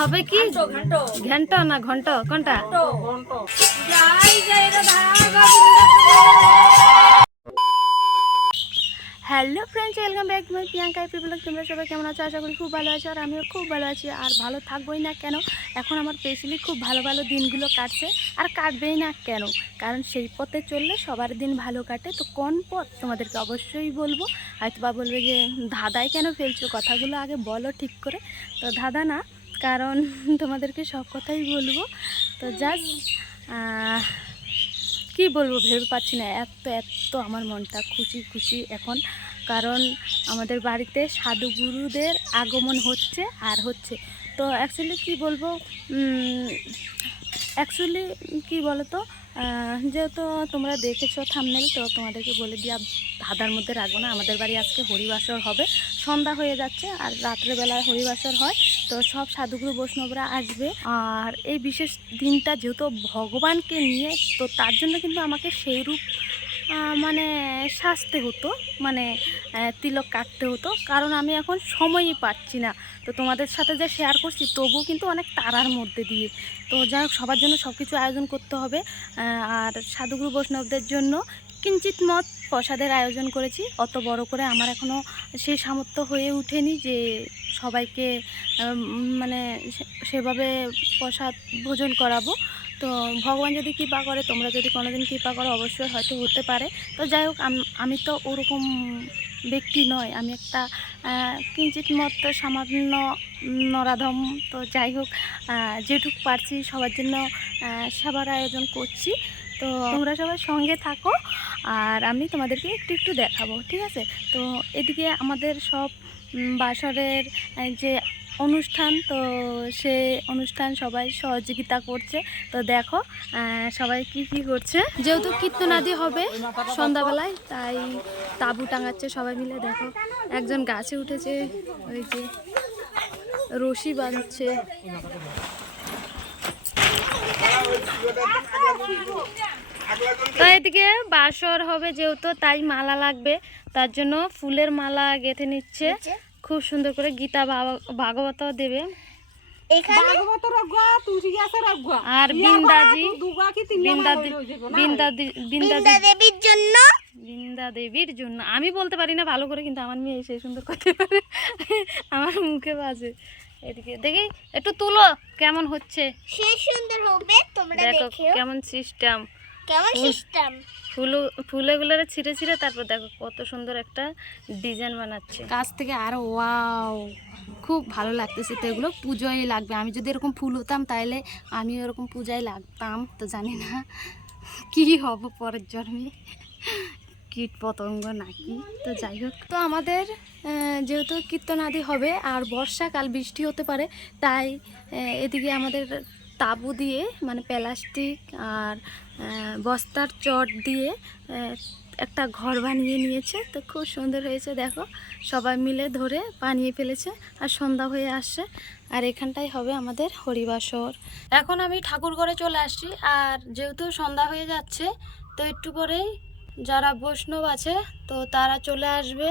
হবে কি ঘন্ট না ঘন্ট কোনটা? Hello friends, welcome back to my Priyanka AP blog. তোমরা সবাই কেমন আছো? আশা করি খুব ভালো আছো, আর আমিও খুব ভালো আছি। আর ভালো থাকবোই না কেন, এখন আমার স্পেশালি খুব ভালো ভালো দিনগুলো কাটছে, আর কাটবেই না কেন, কারণ সেই পথে চললে সবার দিন ভালো কাটে। তো কোন পথ তোমাদেরকে অবশ্যই বলবো। হয়তো বা বলবে যে ধাঁধায় কেন ফেলছো, কথাগুলো আগে বলো ঠিক করে। তো ধাঁধা না, কারণ তোমাদেরকে সব কথাই বলবো। তো জাস্ট কি বলবো ভেবে পাচ্ছি না, এত এত আমার মনটা খুশি খুশি এখন, কারণ আমাদের বাড়িতে সাধুগুরুদের আগমন হচ্ছে আর হচ্ছে। তো অ্যাকচুয়ালি কি বলবো, অ্যাকচুয়ালি কি বলো তো, যেহেতু তোমরা দেখেছো থাম্বনেল, তো তোমাদেরকে বলে দিয়া ধাঁধার মধ্যে রাখবো না। আমাদের বাড়ি আজকে হরিবাসর হবে, সন্ধ্যা হয়ে যাচ্ছে, আর রাত্রেবেলায় হরিবাসর হয়। তো সব সাধুগুরু বৈষ্ণবরা আসবে, আর এই বিশেষ দিনটা যেহেতু ভগবানকে নিয়ে, তো তার জন্য কিন্তু আমাকে সেই রূপ মানে সাজতে হতো, মানে তিলক কাটতে হতো, কারণ আমি এখন সময়ই পাচ্ছি না। তো তোমাদের সাথে যে শেয়ার করছি, তবুও কিন্তু অনেক তাড়ার মধ্যে দিয়ে। তো যাই হোক, সবার জন্য সব কিছু আয়োজন করতে হবে। আর সাধুগুরু বৈষ্ণবদের জন্য কিঞ্চিত মত প্রসাদের আয়োজন করেছি। অত বড় করে আমার এখনও সেই সামর্থ্য হয়ে ওঠেনি যে সবাইকে মানে সেভাবে প্রসাদ ভোজন করাবো। তো ভগবান যদি কৃপা করে, তোমরা যদি কোনোদিন কৃপা করো, অবশ্যই হয়তো হতে পারে। তো যাই হোক, আমি তো ওরকম ব্যক্তি নয়, আমি একটা কিঞ্চিত মত সামান্য নরাধম। তো যাই হোক, যেটুক পারছি সবার জন্য সেবার আয়োজন করছি। তো তোমরা সবাই সঙ্গে থাকো, আর আমি তোমাদেরকে একটু একটু দেখাবো, ঠিক আছে? তো এদিকে আমাদের সব বাসরের যে অনুষ্ঠান, তো সে অনুষ্ঠান সবাই সহযোগিতা করছে। তো দেখো সবাই কি কি করছে। যেহেতু কীর্তনাদি হবে সন্ধ্যাবেলায়, তাই তাঁবু টাঙাচ্ছে সবাই মিলে। দেখো একজন গাছে উঠেছে, ওই যে রশি বাঁধছে। তো এদিকে বাসর হবে যেহেতু, তাই মালা লাগবে, তার জন্য ফুলের মালা গেঁথে নিচ্ছে খুব সুন্দর করে। গীতা ভাগবত দেবে, আর বৃন্দা দেবীর জন্য আমি বলতে পারি না ভালো করে, কিন্তু আমার মেয়ে সেই সুন্দর করতে পারে, আমার মুখে বাজে। এদিকে দেখি একটু তুলো কেমন হচ্ছে, সেই সুন্দর হবে, তোমরা দেখো দেখিও কেমন সিস্টেম। কেমন সিস্টেম। ফুলগুলোরে ছিঁড়ে ছিঁড়ে তারপর দেখো কত সুন্দর একটা ডিজাইন বানাচ্ছে কাছ থেকে। আরো ওয়াও, খুব ভালো লাগতেছে। তো এগুলো পুজোয় লাগবে, আমি যদি এরকম ফুল হতাম তাহলে আমি ওরকম পূজায় লাগতাম। তো জানি না কি হব পরের জন্মে, কীট পতঙ্গ নাকি। তো যাই হোক, তো আমাদের যেহেতু কীর্তনাদি হবে আর বর্ষাকাল, বৃষ্টি হতে পারে, তাই এদিকে আমাদের তাঁবু দিয়ে, মানে প্লাস্টিক আর বস্তার চট দিয়ে একটা ঘর বানিয়ে নিয়েছে। তো খুব সুন্দর হয়েছে, দেখো সবাই মিলে ধরে বানিয়ে ফেলেছে, আর সন্ধ্যা হয়ে আসছে, আর এখানটাই হবে আমাদের হরিবাসর। এখন আমি ঠাকুর ঘরে চলে আসছি, আর যেহেতু সন্ধ্যা হয়ে যাচ্ছে, তো একটু পরেই যারা বৈষ্ণব আছে তো তারা চলে আসবে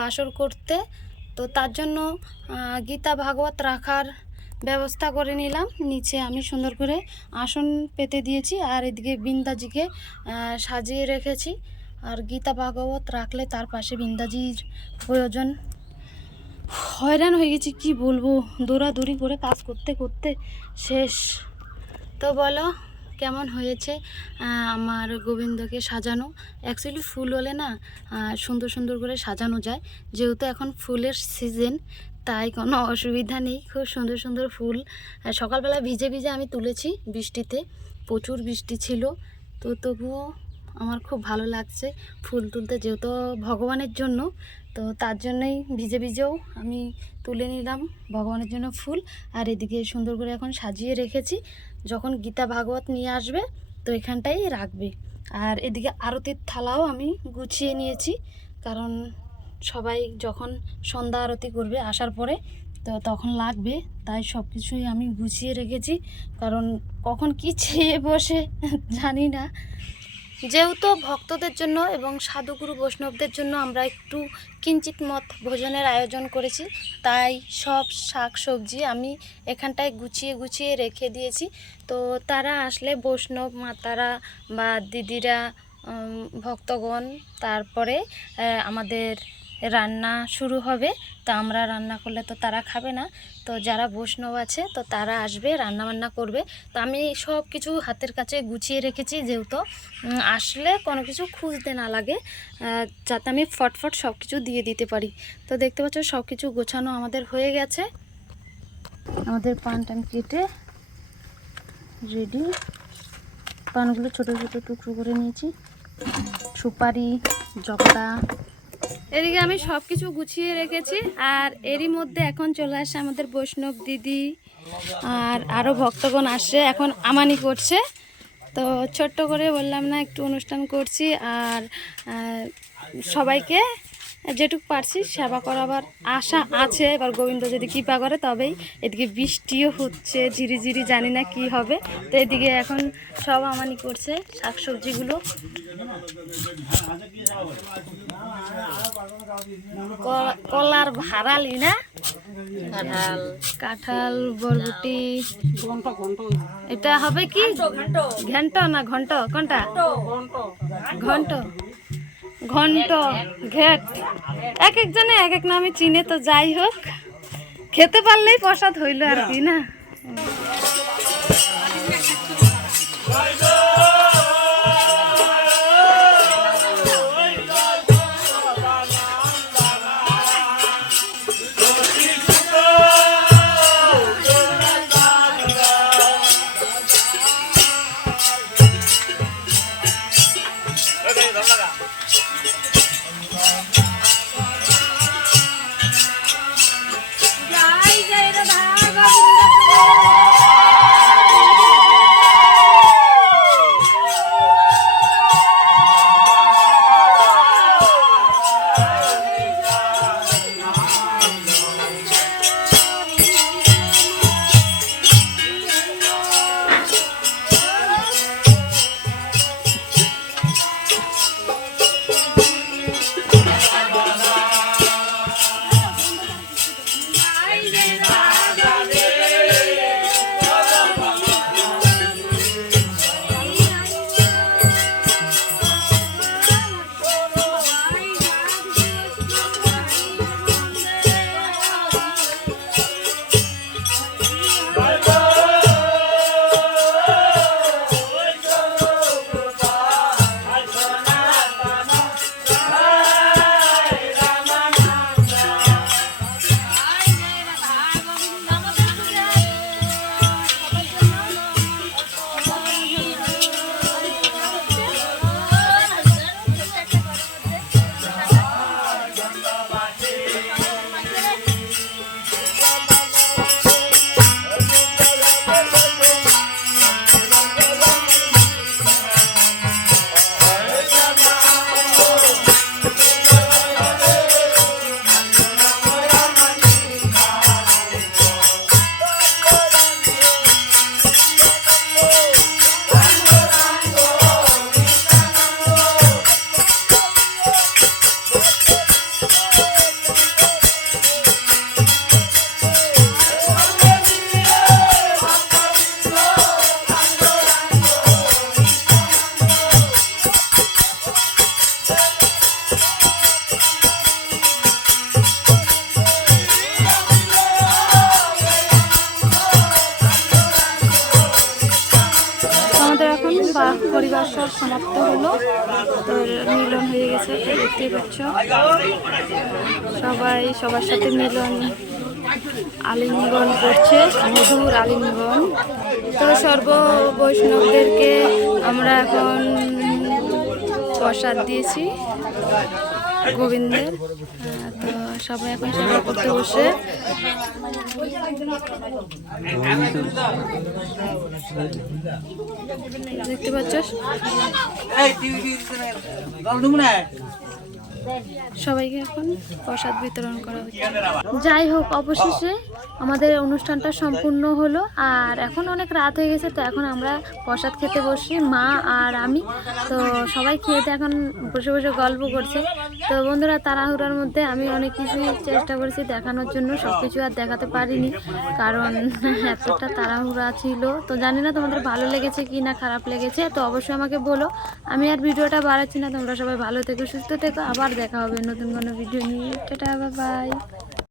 বাসর করতে। তো তার জন্য গীতা ভাগবত রাখার ব্যবস্থা করে নিলাম। নিচে আমি সুন্দর করে আসন পেতে দিয়েছি, আর এদিকে বৃন্দাজিকে সাজিয়ে রেখেছি। আর গীতা ভাগবত রাখলে তার পাশে বৃন্দাজির প্রয়োজন। হয়রান হয়ে গেছি, কি বলবো, দৌড়াদৌড়ি করে কাজ করতে করতে শেষ। তো বলো কেমন হয়েছে আমার গোবিন্দকে সাজানো। অ্যাকচুয়ালি ফুল হলে না সুন্দর সুন্দর করে সাজানো যায়, যেহেতু এখন ফুলের সিজন, তাই কোনো অসুবিধা নেই। খুব সুন্দর সুন্দর ফুল সকালবেলা ভিজে ভিজে আমি তুলেছি, বৃষ্টিতে প্রচুর বৃষ্টি ছিল। তো তবুও আমার খুব ভালো লাগছে ফুল তুলতে, যেহেতু ভগবানের জন্য, তো তার জন্যই ভিজে ভিজেও আমি তুলে নিলাম ভগবানের জন্য ফুল। আর এদিকে সুন্দর করে এখন সাজিয়ে রেখেছি, যখন গীতা ভাগবত নিয়ে আসবে তো এখানটাই রাখবে। আর এদিকে আরতির থালাও আমি গুছিয়ে নিয়েছি, কারণ সবাই যখন সন্ধ্যা আরতি করবে আসার পরে, তো তখন লাগবে, তাই সব কিছুই আমি গুছিয়ে রেখেছি, কারণ কখন কি চেয়ে বসে জানি না। যেহেতু ভক্তদের জন্য এবং সাধুগুরু বৈষ্ণবদের জন্য আমরা একটু কিঞ্চিত মত ভোজনের আয়োজন করেছি, তাই সব শাক সবজি আমি এখানটায় গুছিয়ে গুছিয়ে রেখে দিয়েছি। তো তারা আসলে বৈষ্ণব মাতারা বা দিদিরা, ভক্তগণ, তারপরে আমাদের রান্না শুরু হবে। তো আমরা রান্না করলে তো তারা খাবে না, তো যারা বৈষ্ণব আছে তো তারা আসবে, রান্না বান্না করবে। তো আমি সব কিছু হাতের কাছে গুছিয়ে রেখেছি, যেহেতু আসলে কোনো কিছু খুঁজতে না লাগে, যাতে আমি ফটফট সব কিছু দিয়ে দিতে পারি। তো দেখতে পাচ্ছ সব কিছু গোছানো আমাদের হয়ে গেছে। আমাদের পান টান কেটে রেডি। পানগুলো ছোটো ছোটো টুকরো করে নিয়েছি, সুপারি, জর্দা। এদিকে আমি সব কিছু গুছিয়ে রেখেছি, আর এরই মধ্যে এখন চলে আসে আমাদের বৈষ্ণব দিদি, আর আরও ভক্তগণ আসছে, এখন আমানি করছে। তো ছোট্ট করে বললাম না একটু অনুষ্ঠান করছি, আর সবাইকে যেটুকু পারছি সেবা করাবার আশা আছে। এবার গোবিন্দ যদি কৃপা করে তবেই। এদিকে বৃষ্টিও হচ্ছে ঝিরিঝিরি, জানি না কি হবে। তো এদিকে এখন সব আমানি করছে শাকসবজিগুলো। কলার ভাড়ালি না, কাঁঠাল, বরবটি। এটা হবে কি ঘন্ট না ঘন্ট, কোনটা? ঘন্ট, ঘন্ট, ঘেট, এক একজনে এক এক নামে চিনে। তো যাই হোক, খেতে পারলেই প্রসাদ হইল আর কি না। পরিবার সব সমাপ্ত হলো, তো মিলন হয়ে গেছে। তো দেখতেই পাচ্ছ সবাই সবার সাথে মিলন আলিঙ্গন করছে, মধুর আলিঙ্গন। তো সর্ব বৈষ্ণবদেরকে আমরা এখন প্রসাদ দিয়েছি গোবিন্দের। তো সবাই এখন সেবা করতে বসে। দেখতে পাচ্ছ সবাইকে এখন প্রসাদ বিতরণ করা হচ্ছে। যাই হোক, অবশেষে আমাদের অনুষ্ঠানটা সম্পূর্ণ হলো। আর এখন অনেক রাত হয়ে গেছে, তো এখন আমরা প্রসাদ খেতে বসি, মা আর আমি। তো সবাই খেতে এখন বসে বসে গল্প করছে। তো বন্ধুরা, তাড়াহুড়ার মধ্যে আমি অনেক কিছুই চেষ্টা করেছি দেখানোর জন্য, সব কিছু আর দেখাতে পারিনি, কারণ এতটা তাড়াহুড়া ছিল। তো জানি না তোমাদের ভালো লেগেছে কি না খারাপ লেগেছে, তো অবশ্যই আমাকে বলো। আমি আর ভিডিওটা বাড়াচ্ছি না, তোমরা সবাই ভালো থেকো, সুস্থ থেকো। আবার দেখা হবে নতুন কোনো ভিডিও নিয়ে। Tata, bye bye.